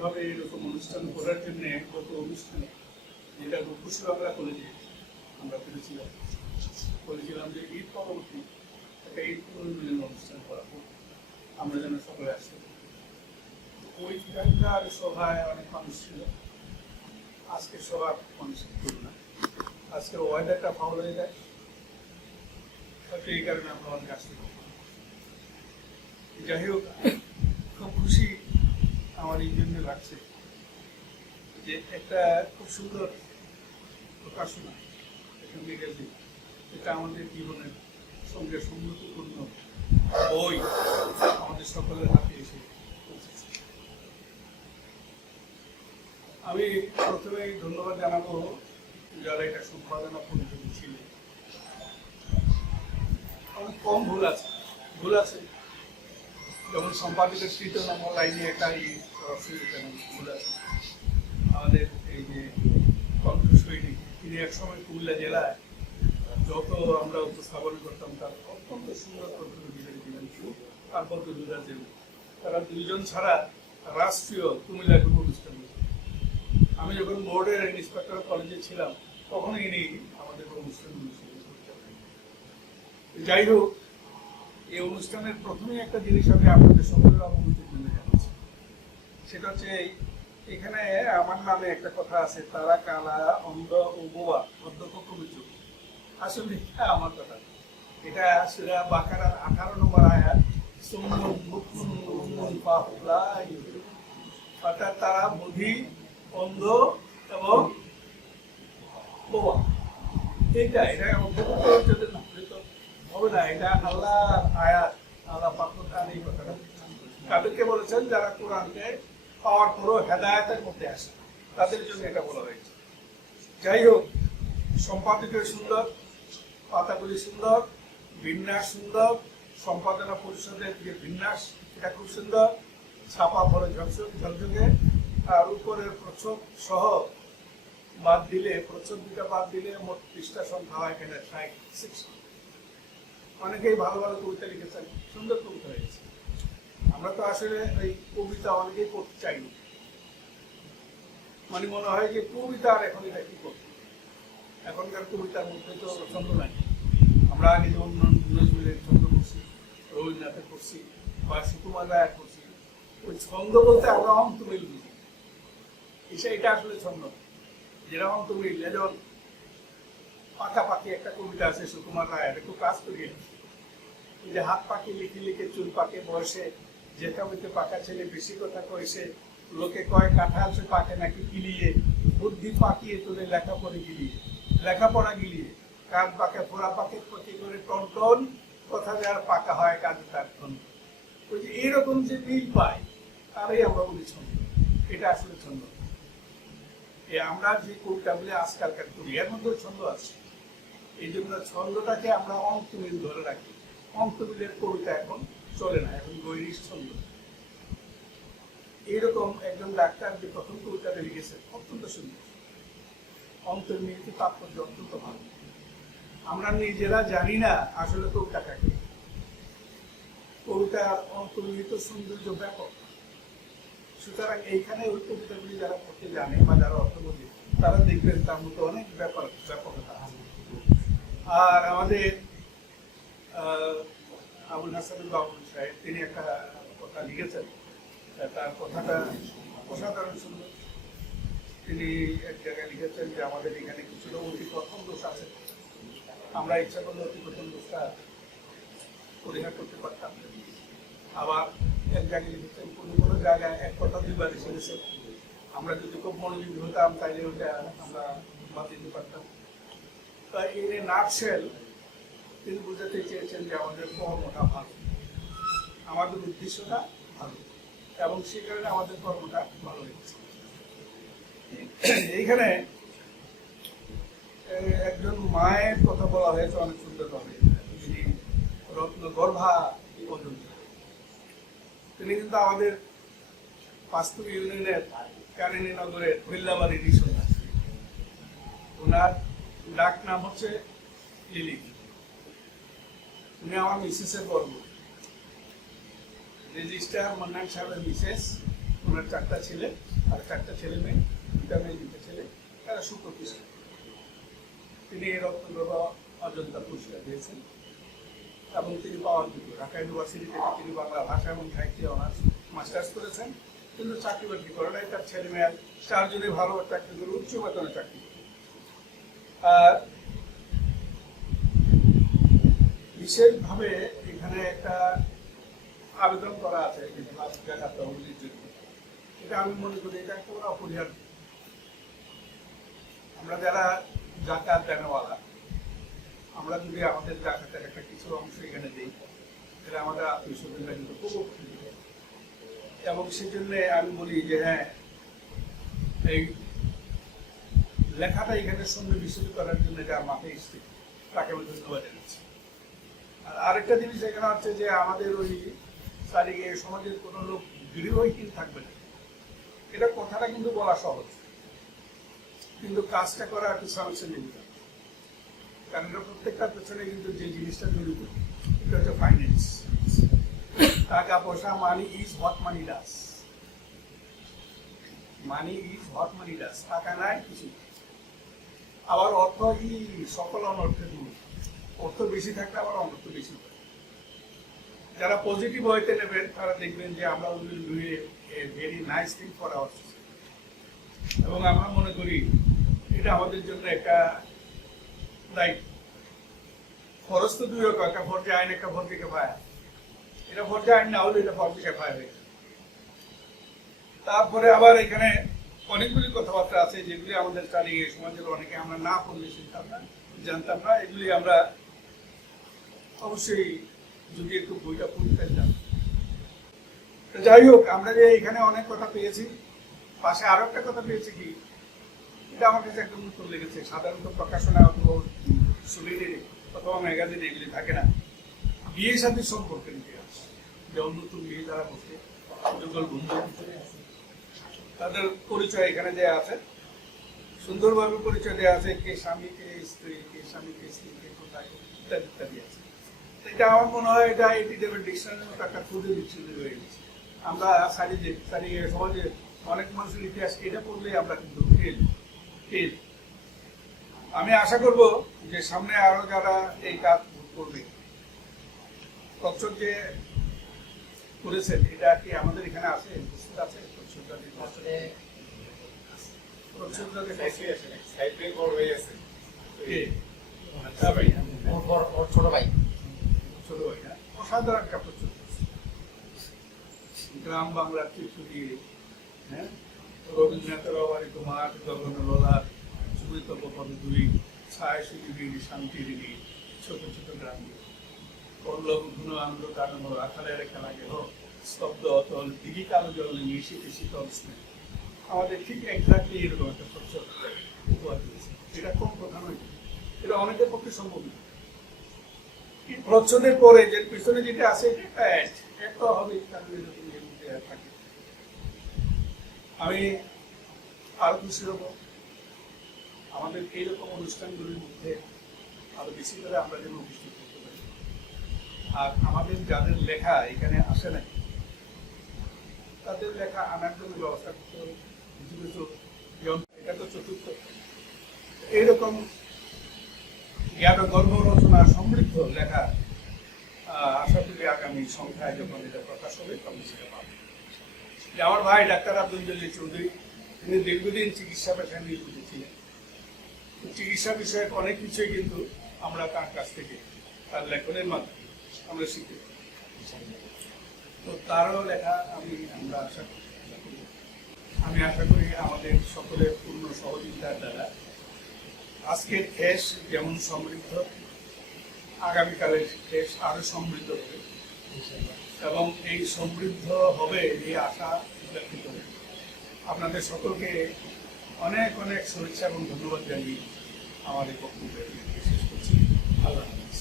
এইভাবে এরকম অনুষ্ঠান করার জন্য গত অনুষ্ঠানে যেটা রূপসী বাংলা কলেজে আমরা বলেছিলাম যে ঈদ পরবর্তী একটা ঈদ পুনর্মিলন অনুষ্ঠান করাবো, আমরা যেন সকলে আসতে পারি। ওইখানকার সভায় অনেক মানুষ ছিল, আজকে সবার মানুষ ছিল না। আজকে ওয়েদারটা ফাউল হয়ে যায়, হয়তো এই কারণে আমরা অনেক আসতে পারি। যাই হোক, খুব খুশি আমার এই জন্য লাগছে যে একটা খুব সুন্দর প্রকাশনা, একটা ম্যাগাজিন, এটা আমাদের জীবনের সঙ্গে সংগতিপূর্ণ বই আমাদের সকলের হাতে এসে পৌঁছেছে। আমি প্রথমেই ধন্যবাদ জানাবো যারা এটা সম্পাদনা পরিচালনা ছিলেন। অনেক কম ভুল আছে, যেমন সম্পাদকের তৃতীয় নম্বর লাইনে একটা ভুল আছে। আমাদের এই যে কণ্ঠশৈলী, তিনি একসময় কুমিল্লা জেলায় যত আমরা উপস্থাপন করতাম তার অত্যন্ত সুন্দর কণ্ঠশৈলী দিলেন আর কত দুরাজের। তারা দুইজন ছাড়া রাষ্ট্রীয় কুমিল্লা গ্রুপ অনুষ্ঠান হয়েছে। আমি যখন বোর্ডের ইন্সপেক্টর কলেজে ছিলাম তখন ইনি আমাদের অনুষ্ঠানগুলো যাই হোক, এই অনুষ্ঠানের প্রথমেই একটা জিনিস আমি আপনাদের সকলের অবগতির জন্য জানাচ্ছি, সেটা হচ্ছে এখানে আমার নামে একটা কথা আছে, তারা কালা অন্ধ ও বোবা অধ্যক্ষ কমিটি। আসলে আমার কথা, এটা সূরা বাকারার 18 নম্বর আয়াত, অর্থাৎ তারা বুদ্ধি অন্ধ এবং বোবা। এটা হবে না, এটা আল্লাহর আয়াত, আল্লাহ পাক এই কথাটা তাদেরকে বলেছেন যারা কোরআনকে পাওয়ার পরও হেদায়েতের মধ্যে আসে, তাদের জন্য এটা বলা হয়েছে। যাই হোক, সম্পাদকীয় সুন্দর, পাতাগুলি সুন্দর, বিন্যাস সুন্দর, সম্পাদনা পরিষদের যে বিন্যাস এটা খুব সুন্দর, ছাপা ভরে ঝকঝকে, আর উপরের প্রচ্ছদ সহ বাদ দিলে, প্রচ্ছদ দুটা বাদ দিলে মোট পৃষ্ঠা সংখ্যা হয় এখানে 60। অনেকেই ভালো ভালো কবিতা লিখেছেন, সুন্দর কবিতা হয়েছে। আমরা তো আসলে এই কবিতা অনেকেই পড়তে চাইনি, মানে মনে হয় যে কবিতা আর এখন এটা কি করতে, এখনকার কবিতার মধ্যে তো ছন্দ নাই। আমরা আগে যেমন নজরুলের ছন্দ করছি, রবীন্দ্রনাথের করছি, বা সুকুমার রায়ের করছি, ওই ছন্দ বলতে আমরা অন্তমিল বুঝি, এটা আসলে ছন্দ। যেরকম অন্তমিল, যেমন পাকাপাকি একটা কবিতা আছে সুকুমার রায়ের, একটু কাজ করিয়ে, এই যে হাত পাকে লিখে লিখে চুল পাকে বয়সে, যে কামিতে পাকা ছেলে বেশি কথা কয়েছে, লোকে কয় কাঁঠাল সে পাকে নাকি কিলিয়ে, বুদ্ধি পাকিয়ে তোলে লেখাপড়া গিলিয়ে, কাজ পাকে ফোড়া পাকে প্রতি করে টন টন, কথা যার পাকা হয় কাজ তার টন। ওই যে এইরকম যে মিল পায় তারাই আমরা বলি ছন্দ। এটা আসলে ছন্দ। আমরা যে কবিতাগুলি আজকালকার করি এর মধ্যে ছন্দ আছে, এই জন্য ছন্দটাকে আমরা অন্তমিল ধরে রাখি। অন্তমিলের কবিতা এখন চলে না, এখন গৈরিক ছন্দ। এইরকম একজন ডাক্তার যে প্রথম কবিতাটা লিখেছে অত্যন্ত সুন্দর, অন্তর্নিহিত তাৎপর্য অত্যন্ত ভালো। আমরা নিজেরা জানি না আসলে কবিতা কাকে। কবিতার অন্তর্নিহিত সৌন্দর্য ব্যাপক, সুতরাং এইখানে ওই কবিতাগুলি যারা পড়তে জানে বা যারা অর্থ বোঝে তারা দেখবেন তার মতো অনেক ব্যাপকতা আছে। আর আমাদের আবুল হাসান বাবুল সাহেব, তিনি একটা কথা লিখেছেন, তার কথাটা অসাধারণ সুন্দর। তিনি এক জায়গায় লিখেছেন যে আমাদের এখানে কিছু অতি প্রথম দোষ আছে, আমরা ইচ্ছা করলে অতি প্রথম দোষটা পরিহার করতে পারতাম। আবার এক জায়গায় লিখেছেন কোনো জায়গায় এক কথা দুইবার এসে গেছে, আমরা যদি খুব মনোযোগী হতাম তাইলে ওটা আমরা বাদ দিতে পারতাম। তাই এই নাটশেল তিনি বুঝাতে চেয়েছেন যে আমাদের কর্মটা ভালো, আমাদের উদ্দেশ্যটা ভালো, এবং সেই কারণে আমাদের কর্মটা ভালো হয়েছে। এইখানে একজন মায়ের কথা বলা হয়েছে অনেক সুন্দরভাবে, যিনি রত্নগর্ভা পর্যন্ত। তিনি কিন্তু আমাদের পাঁচপুর ইউনিয়নের কারিনীনগরের বিল্লাবাড়ির সন্তান। ওনার ডাক নাম হচ্ছে লিলি। উনি আমার মিসেসের গর্ব, রেজিস্ট্রার মান্নান সাহেবের মিসেস, ওনার 4টা ছেলে আর 4টা ছেলে মেয়ে, 2টা মেয়ে 2টা ছেলে, তারা সুপ্রতিষ্ঠিত। তিনি রত্নপ্রভা অযোধ্যা পুরস্কার দিয়েছেন এবং তিনি পাওয়ার যোগ্য। ঢাকা ইউনিভার্সিটি থেকে তিনি বাংলা ভাষা এবং সাহিত্যে অনার্স মাস্টার্স করেছেন, কিন্তু চাকরি বাকরি করে নাই। তার ছেলে মেয়ে 4 জনে ভালো চাকরি করে উচ্চ বেতনে চাকরি। আর বিশেষভাবে এখানে একটা আবেদন করা আছে জাকাত তহবিলের জন্য। এটা আমি মনে করি এটা একটা অপরিহার্য। আমরা যারা জাকাত দেনওয়ালা, আমরা যদি আমাদের জাকাতের একটা কিছু অংশ এখানে দিই, তাহলে আমাদের আত্মীয় স্বজনরা কিন্তু খুব উপকৃত হবে। এবং সেই জন্য আমি বলি যে হ্যাঁ, এই লেখাটা এখানে সঙ্গে মিশ্রিত করার জন্য যার মাথায় এসছে তাকে আমি ধন্যবাদ জানাচ্ছি। আর আরেকটা জিনিস এখানে হচ্ছে যে আমাদের ওই চারিদিকে সমাজের কোনো লোক গৃহহীন থাকবে না, এটা কথাটা কিন্তু বলা সহজ, কিন্তু কাজটা করা একটু সমস্যা নিতে হবে। কারণ প্রত্যেকটার পেছনে কিন্তু যে জিনিসটা জড়িত এটা হচ্ছে ফাইন্যান্স। টাকা পয়সা, money is what money does. Money is what money does. টাকা নাই কিছু। আবার অর্থ ই সকল অনর্থের মূল। অর্থ বেশি থাকলে আবার অনর্থ বেশি হয়। যারা পজিটিভ হইতে নেবেন তারা দেখবেন যে আমরা will do a very nice thing for our society. এবং আমরা মনে করি এটা আমাদের জন্য একটা দায়িত্ব। খরচ তো দুই রকম, একটা ফর্জে আইন, একটা ফর্জে কেফায়া। এটা ফর্জে আইন না হলে এটা ফর্জে কেফায়া হয়ে। তারপরে আবার এখানে অনেকগুলি কথাবার্তা আছে যেগুলি আমাদের চারিয়ে সমাজের অনেকে আমরা না পড়লে শিখতাম না, জানতাম না। এগুলি আমরা অবশ্যই যদি একটু বইটা পড়তে পারতাম। যাই হোক, আমরা যে এখানে অনেক কথা পেয়েছি, পাশে আরো একটা কথা পেয়েছি কি, এটা আমার কাছে একদম নতুন লেগেছে। সাধারণত প্রকাশনা অথবা ছবিতে অথবা ম্যাগাজিনে এগুলি থাকে না। বিয়ে সাথে সম্পর্কের ইতিহাস, যেমন নতুন বিয়ে যারা করছে, যুগল বন্ধু তাদের পরিচয় এখানে দেওয়া আছে, সুন্দরভাবে পরিচয় দেওয়া আছে, কে স্বামী কে স্ত্রী, কে স্বামী কে স্ত্রী, কে কোথায়, ইত্যাদি ইত্যাদি আছে। এটা আমার মনে হয় এটা এটি দেবের ডিকশনারির মতো একটা খুদে ডিকশনারি হয়ে গেছে। আমরা সারিয়ে সমাজে অনেক মানুষের ইতিহাস এটা পড়লে আমরা কিন্তু ফেল। আমি আশা করব যে সামনে আরো যারা এই কাজ করবে, তৎসব যে করেছেন এটা কি আমাদের এখানে আছে, উপস্থিত আছে? অসাধারণ একটা প্রচুর গ্রাম বাংলার চিত্র দিয়ে, হ্যাঁ, রবীন্দ্রনাথের অবারিত মাঠ, গগনললার সুবিত পদধূলি, ছায় সুযোগী শান্তির ছোট ছোট গ্রাম দিয়ে পল্লব ঘন আনন্দ কাটানো, রাখালের খেলা গেল স্তব্ধ অতল, দিঘি কালো জল মিশিতে শীতল স্নেহ। আমাদের ঠিক এক্সাক্টলি এরকম একটা প্রচ্ছদ উপহার দিয়েছে। এটা কম কথা নয়, এটা অনেকের পক্ষে সম্ভব নয়। প্রচ্ছদের পরে যে পিছনে যেটা আছে এটা একটা হবে, থাকে। আমি আরো খুশি হব আমাদের এইরকম অনুষ্ঠানগুলির মধ্যে আরো বেশি করে আমরা যেন উপস্থিত করতে পারি। আর আমাদের যাদের লেখা এখানে আসে না, তাদের লেখা আনার জন্য ব্যবস্থা করতে হবে। কিছু কিছু এটা তো চতুর্থ, এইরকম জ্ঞান গর্ভ রচনা সমৃদ্ধ লেখা আশা করি আগামী সংখ্যায় যখন এটা প্রকাশ হবে তখন সেটা পাবে। আমার ভাই ডাক্তার আব্দুল জলিল চৌধুরী, তিনি দীর্ঘদিন চিকিৎসা পেশায় নিয়োজিত ছিলেন। চিকিৎসা বিষয়ক অনেক কিছুই কিন্তু আমরা তার কাছ থেকে, তার লেখনের মাধ্যমে আমরা শিখতে পারি। তো তারও লেখা আমরা আশা করি আমাদের সকলের পূর্ণ সহযোগিতার দ্বারা আজকের দেশ যেমন সমৃদ্ধ, আগামীকালের দেশ আরো সমৃদ্ধ হবে এবং এই সমৃদ্ধ হবে এই আশা ব্যক্ত করে আপনাদের সকলকে অনেক অনেক শুভেচ্ছা এবং ধন্যবাদ জানিয়ে আমাদের বক্তব্য শেষ করছি। আল্লাহ হাফেজ।